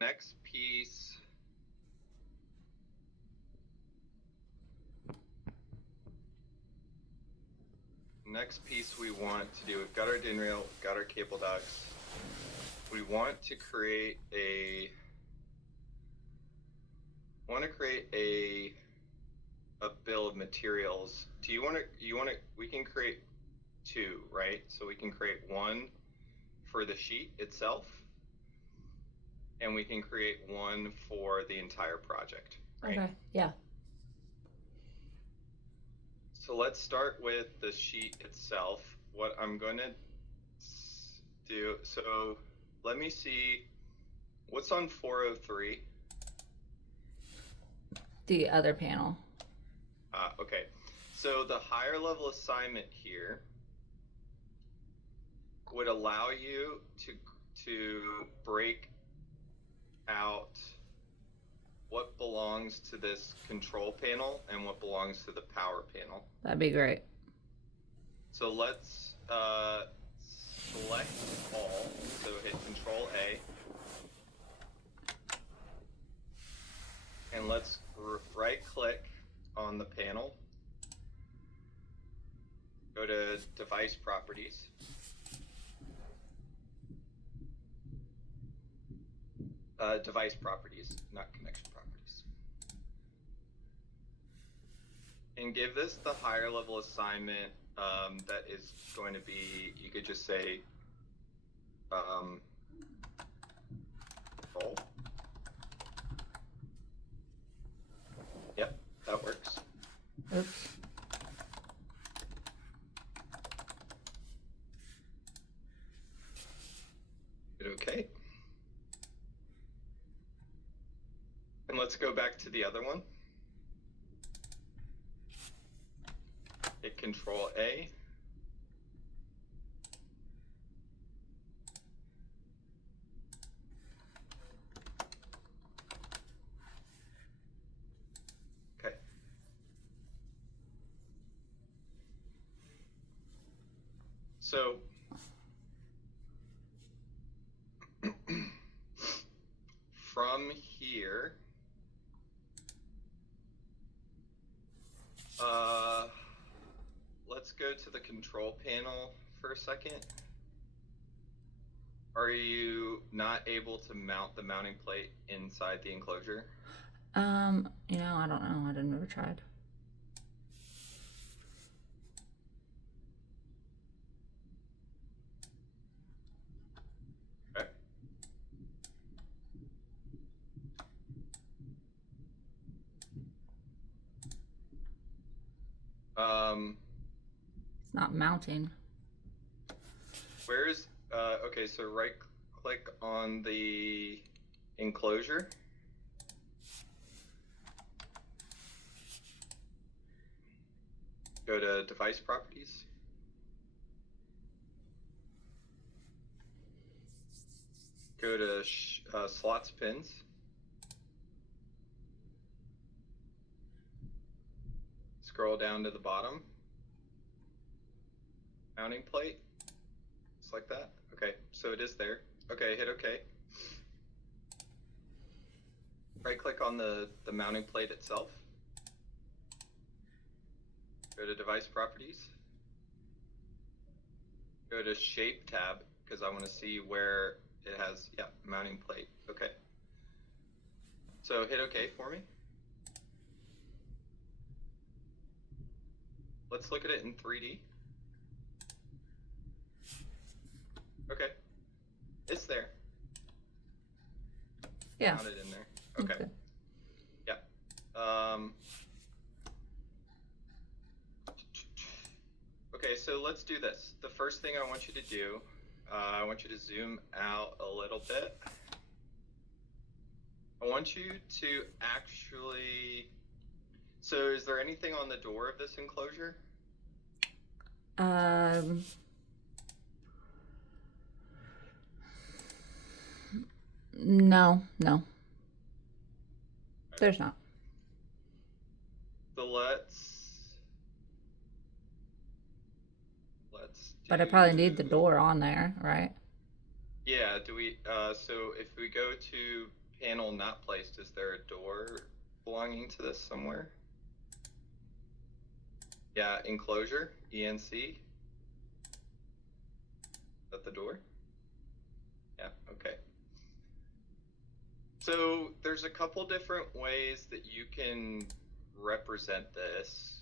Next piece. Next piece we want to do, we've got our DIN rail, got our cable ducts. We want to create a bill of materials. Do you want to, we can create two, right? So we can create one for the sheet itself, and we can create one for the entire project, right? Okay, yeah. So let's start with the sheet itself. What I'm going to do, so let me see, what's on 403? The other panel. Okay, so the higher level assignment here would allow you to break out what belongs to this control panel and what belongs to the power panel. That'd be great. So let's select all. So hit Control A, and let's right click on the panel. Go to Device Properties. Device Properties, not Connection Properties. And give this the higher level assignment that is going to be, you could just say, control. Yep, that works. Oops. Hit OK. And let's go back to the other one. Hit Control A. Okay. So from here, let's go to the control panel for a second. Are you not able to mount the mounting plate inside the enclosure? I don't know. I've never tried. Okay. It's not mounting. Where's, okay, so right click on the enclosure. Go to Device Properties. Go to Slots Pins. Scroll down to the bottom. Mounting plate. Just like that. Okay, so it is there. Okay, hit OK. Right click on the mounting plate itself. Go to Device Properties. Go to Shape tab, because I want to see where it has, yeah, mounting plate. Okay. So hit OK for me. Let's look at it in 3D. Okay. It's there. Yeah. Mounted in there. Okay. Yeah. Okay, so let's do this. The first thing I want you to do, I want you to zoom out a little bit. I want you to actually, so is there anything on the door of this enclosure? No. There's not. So let's But I probably need the door on there, right? Yeah, do we, so if we go to panel not placed, is there a door belonging to this somewhere? Yeah, enclosure, ENC. Is that the door? Yeah, okay. So there's a couple different ways that you can represent this.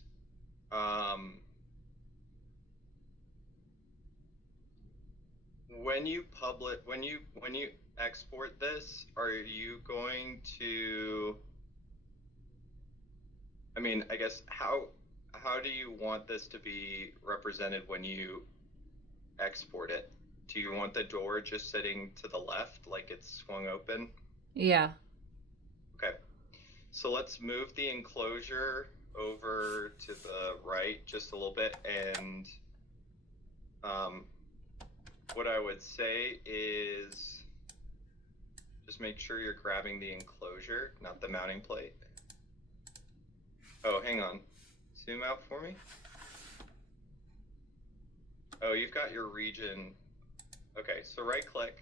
When you export this, are you going to, I mean, I guess how do you want this to be represented when you export it? Do you want the door just sitting to the left like it's swung open? Yeah. Okay. So let's move the enclosure over to the right just a little bit, and what I would say is just make sure you're grabbing the enclosure, not the mounting plate. Oh, hang on. Zoom out for me. Oh, you've got your region. Okay, so right click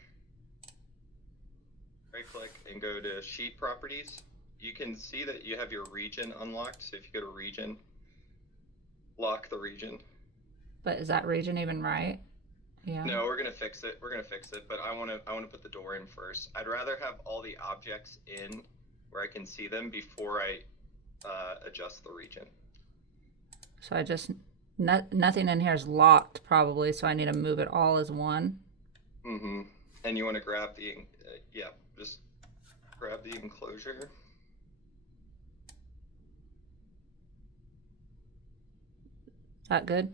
and go to sheet properties. You can see that you have your region unlocked. So if you go to region, lock the region. But is that region even right? Yeah. No, we're gonna fix it. But I want to put the door in first. I'd rather have all the objects in where I can see them before I adjust the region. So I just nothing in here is locked probably, so I need to move it all as one. Mm-hmm. And you want to grab the yeah, just grab the enclosure. Is that good?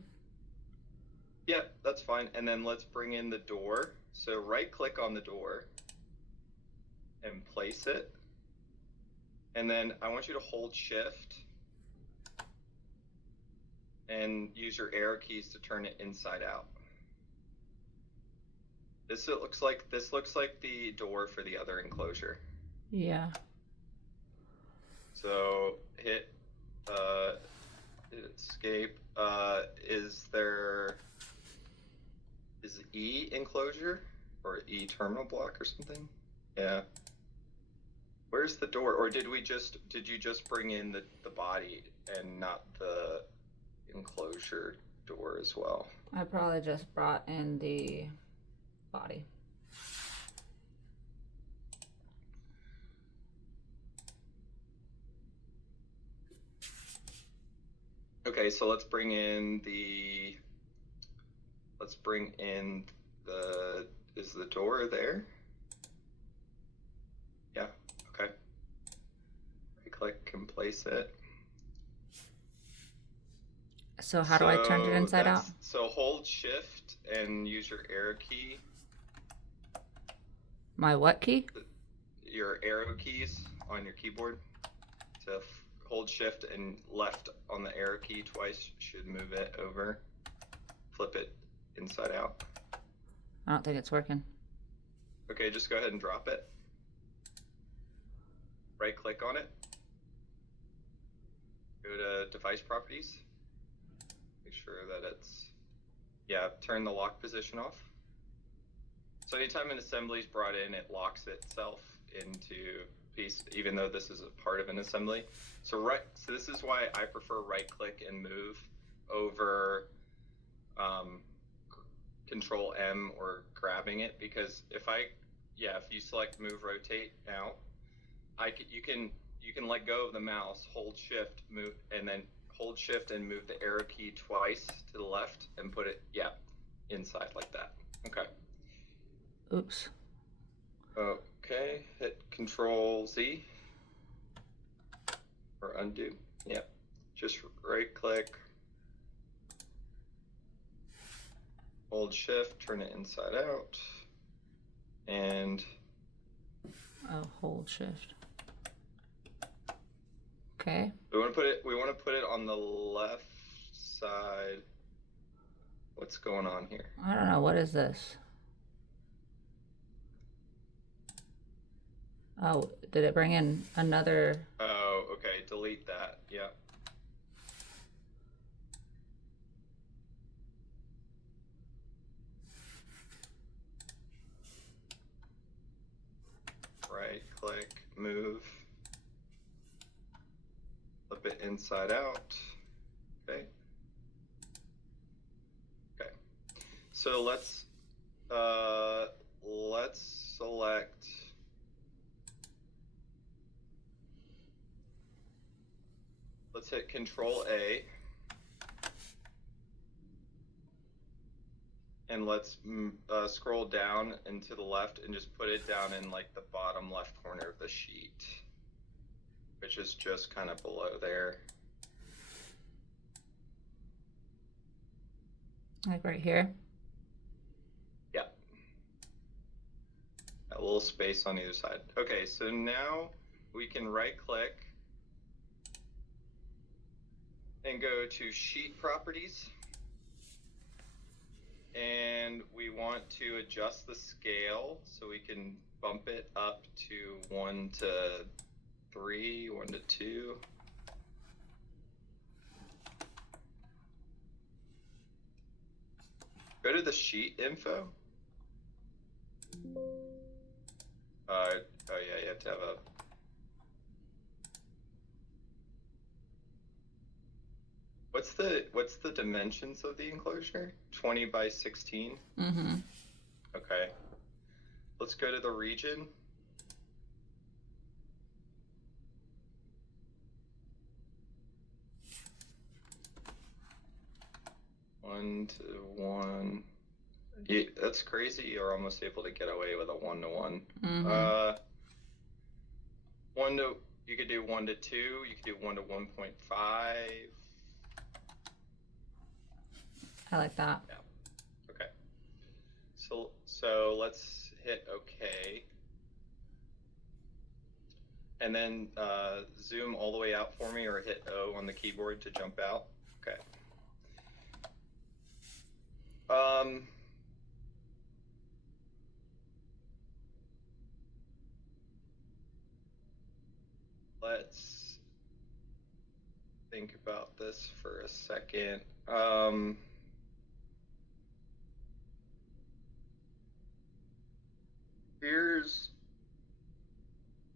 Yeah, that's fine. And then let's bring in the door. So right click on the door and place it. And then I want you to hold shift and use your arrow keys to turn it inside out. This looks like the door for the other enclosure. Yeah. So hit escape. Is E enclosure or E terminal block or something? Yeah. Where's the door? Or did you just bring in the body and not the enclosure door as well? I probably just brought in the body. Okay, so let's bring in is the door there? Yeah, okay. Right click and place it. So how do I turn it inside out? So hold shift and use your arrow key. My what key? Your arrow keys on your keyboard. To hold shift and left on the arrow key twice should move it over. Flip it inside out. I don't think it's working. Okay, just go ahead and drop it. Right click on it. Go to device properties. Make sure that turn the lock position off. So anytime an assembly is brought in, it locks itself into piece, even though this is a part of an assembly. So this is why I prefer right click and move over Control M or grabbing it, because if you select move rotate now, you can let go of the mouse, hold shift, move, and then hold shift and move the arrow key twice to the left and put it inside like that. Okay. Oops. Okay, hit Control Z or undo. Yeah, just right click, hold shift, turn it inside out, and hold shift. Okay. We want to put it on the left side. What's going on here? I don't know. What is this? Oh, did it bring in another? Oh, okay. Delete that. Yeah. Right click. click, move, flip it inside out. Okay. Okay. So let's select. Let's hit Control A. And let's scroll down and to the left and just put it down in like the bottom left corner of the sheet, which is just kind of below there. Like right here? Yeah. A little space on either side. Okay, so now we can right click and go to Sheet Properties. And we want to adjust the scale so we can bump it up to 1 to 3, 1 to 2. Go to the sheet info. Oh yeah, you have to have a. What's the dimensions of the enclosure? 20 by 16. Mm-hmm. Okay. Let's go to the region. One to one. Yeah, that's crazy. You're almost able to get away with a 1 to 1. Mm-hmm. You could do 1 to 2. You could do 1 to 1.5. I like that. Yeah. Okay. So let's hit OK. And then zoom all the way out for me, or hit O on the keyboard to jump out. Okay. Let's think about this for a second.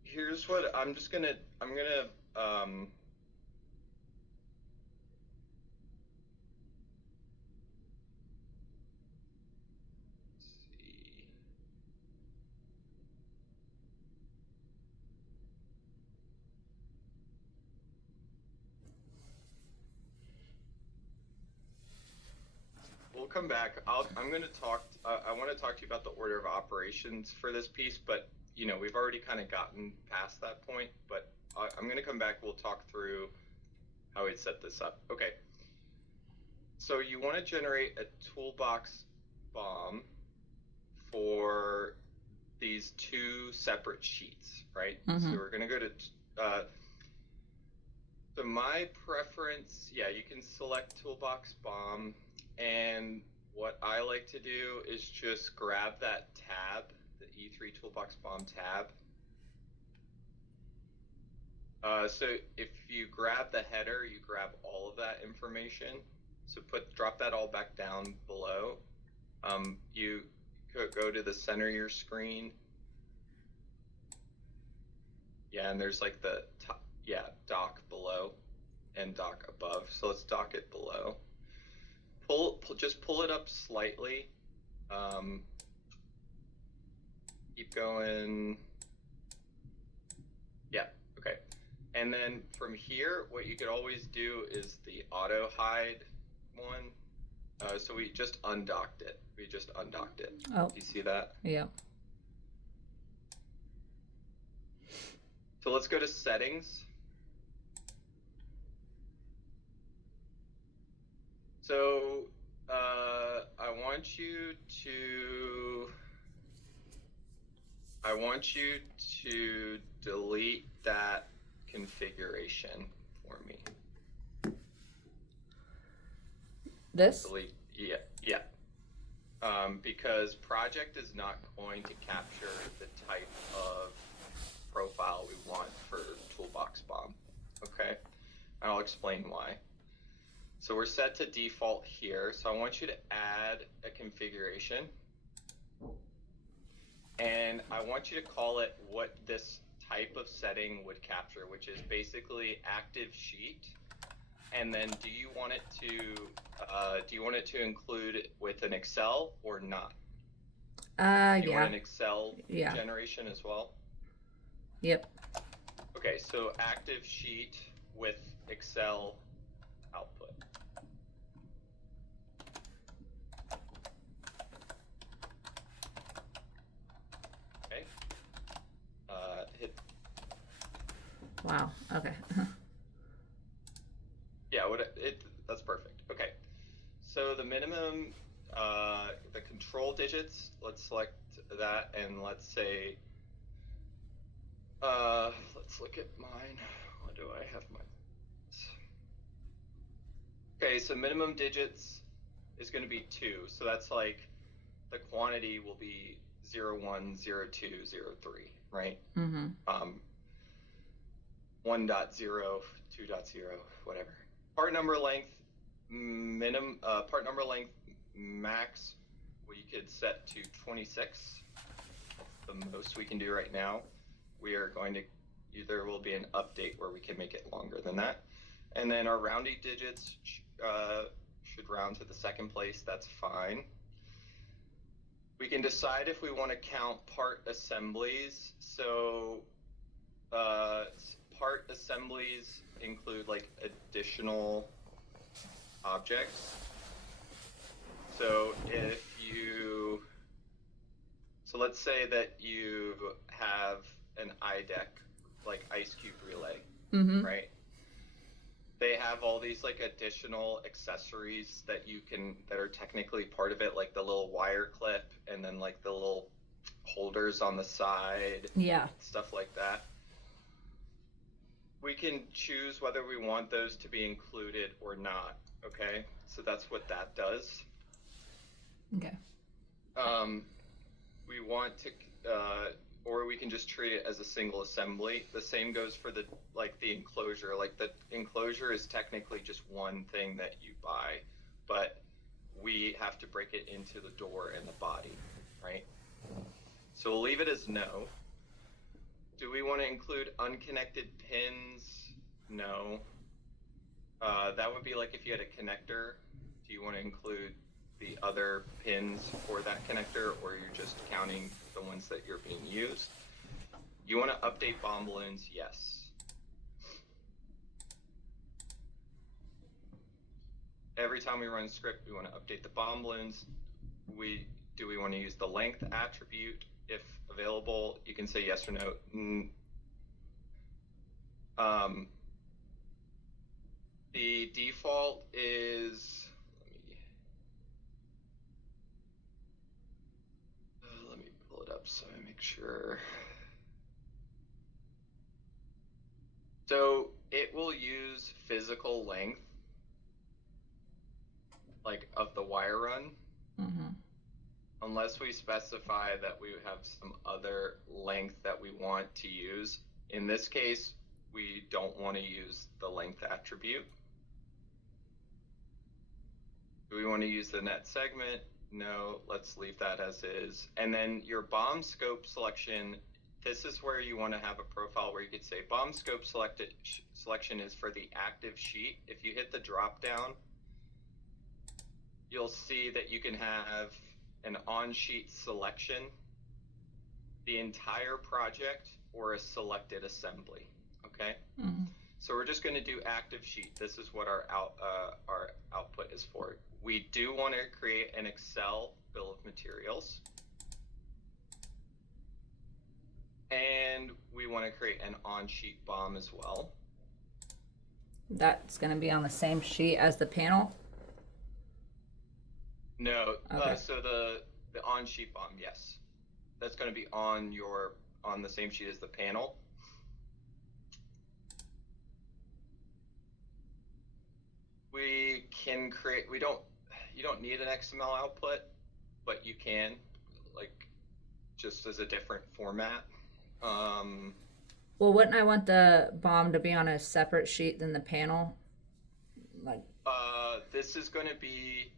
Here's what I'm gonna see. We'll come back. I'm going to talk. I want to talk to you about the order of operations for this piece, but you know we've already kind of gotten past that point. But I'm going to come back. We'll talk through how we set this up. Okay. So you want to generate a toolbox bomb for these two separate sheets, right? Mm-hmm. So we're going to go to. So my preference, yeah, you can select toolbox bomb. And what I like to do is just grab that tab, the E3 Toolbox Bomb tab. So if you grab the header, you grab all of that information. So drop that all back down below. You go to the center of your screen. Yeah, and there's like the top, yeah, dock below and dock above. So let's dock it below. Just pull it up slightly. Keep going. Yeah, okay. And then from here, what you could always do is the auto hide one. So we just undocked it. Oh. Do you see that? Yeah. So let's go to settings. So I want you to delete that configuration for me. This? Delete, yeah. Because project is not going to capture the type of profile we want for Toolbox Bomb. Okay, and I'll explain why. So we're set to default here. So I want you to add a configuration. And I want you to call it what this type of setting would capture, which is basically active sheet. And then do you want it to include it with an Excel or not? Do you want Yeah. an Excel Yeah. generation as well? Yep. Okay, so active sheet with Excel output. Okay. Hit. Wow. Okay. Yeah, that's perfect. Okay. So the minimum, the control digits, let's select that, and let's say, let's look at mine. What do I have mine? Okay, so minimum digits is going to be 2. So that's like the quantity will be 0, 1, 0, 2, 0, 3, right? Mm-hmm. 1.0, 2.0, whatever. Part number length part number length max we could set to 26. The most we can do right now. We are going to, there will be an update where we can make it longer than that. And then our rounding digits should round to the second place. That's fine. We can decide if we want to count part assemblies. So part assemblies include like additional objects. So so let's say that you have an iDeck, like Ice Cube Relay, Mm-hmm. right? They have all these like additional accessories that are technically part of it, like the little wire clip and then like the little holders on the side, Yeah. stuff like that. We can choose whether we want those to be included or not. Okay, so that's what that does. Okay. We want to, or we can just treat it as a single assembly. The same goes for the enclosure. Like the enclosure is technically just one thing that you buy, but we have to break it into the door and the body, right? So we'll leave it as no. Do we want to include unconnected pins? No. That would be like if you had a connector. Do you want to include the other pins for that connector, or you're just counting the ones that you're being used? You want to update bomb balloons? Yes. Every time we run a script, we want to update the bomb balloons. Do we want to use the length attribute? If available, you can say yes or no. The default is, let me pull it up so I make sure. So it will use physical length, like of the wire run, unless we specify that we have some other length that we want to use. In this case, we don't want to use the length attribute. Do we want to use the net segment? No, let's leave that as is. And then your bomb scope selection, this is where you want to have a profile where you could say bomb scope selection is for the active sheet. If you hit the drop down, you'll see that you can have an on-sheet selection, the entire project, or a selected assembly, okay? Mm-hmm. So we're just going to do active sheet. This is what our output is for. We do want to create an Excel bill of materials. And we want to create an on-sheet bomb as well. That's going to be on the same sheet as the panel? No, okay. So the on-sheet bomb, yes. That's going to be on the same sheet as the panel. We can create, you don't need an XML output, but you can, like, just as a different format. Well, wouldn't I want the bomb to be on a separate sheet than the panel? Like, this is going to be,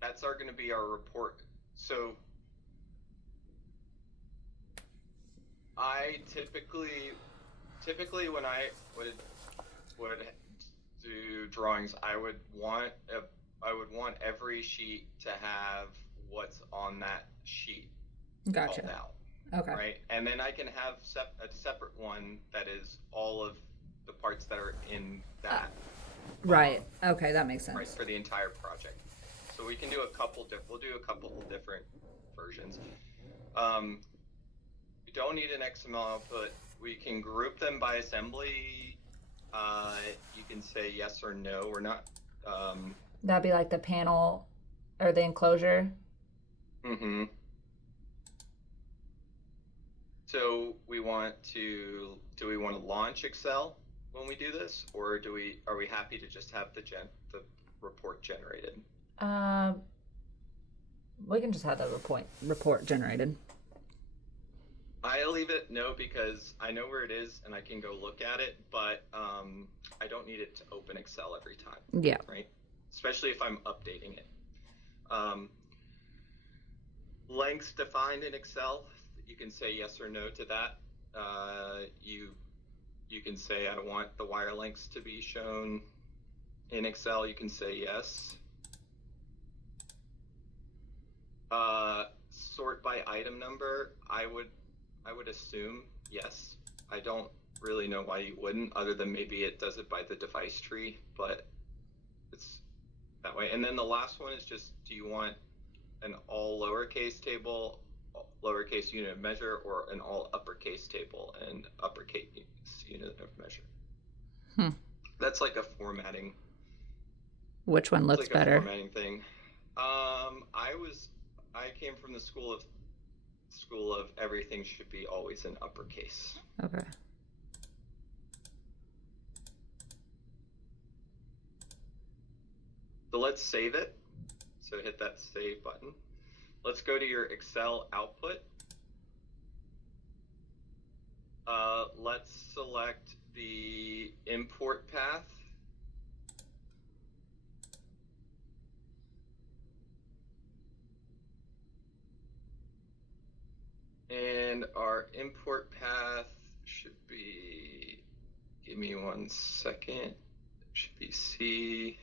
that's going to be our report. So I typically when I would do drawings, I would want every sheet to have what's on that sheet called Gotcha. out, Okay. right? And then I can have a separate one that is all of the parts that are in that, Right. Okay, that makes right, sense. for the entire project. So we can do we'll do a couple of different versions. We don't need an XML output. We can group them by assembly. You can say yes or no. We're not. That'd be like the panel or the enclosure. Mm-hmm. So do we want to launch Excel when we do this, or are we happy to just have the report generated? We can just have the report generated. I'll leave it no because I know where it is and I can go look at it, but I don't need it to open Excel every time. Yeah. Right? Especially if I'm updating it. Lengths defined in Excel, you can say yes or no to that. You can say I want the wire lengths to be shown in Excel. You can say yes. Sort by item number, I would assume yes. I don't really know why you wouldn't, other than maybe it does it by the device tree, but it's that way. And then the last one is just, do you want an all lowercase table, lowercase unit of measure, or an all uppercase table and uppercase unit of measure? That's like a formatting. Which one looks like better? A formatting thing. I came from the school of everything should be always in uppercase. Okay. So let's save it. So hit that save button. Let's go to your Excel output. Let's select the import path. And our import path should be, give me 1 second, should be C.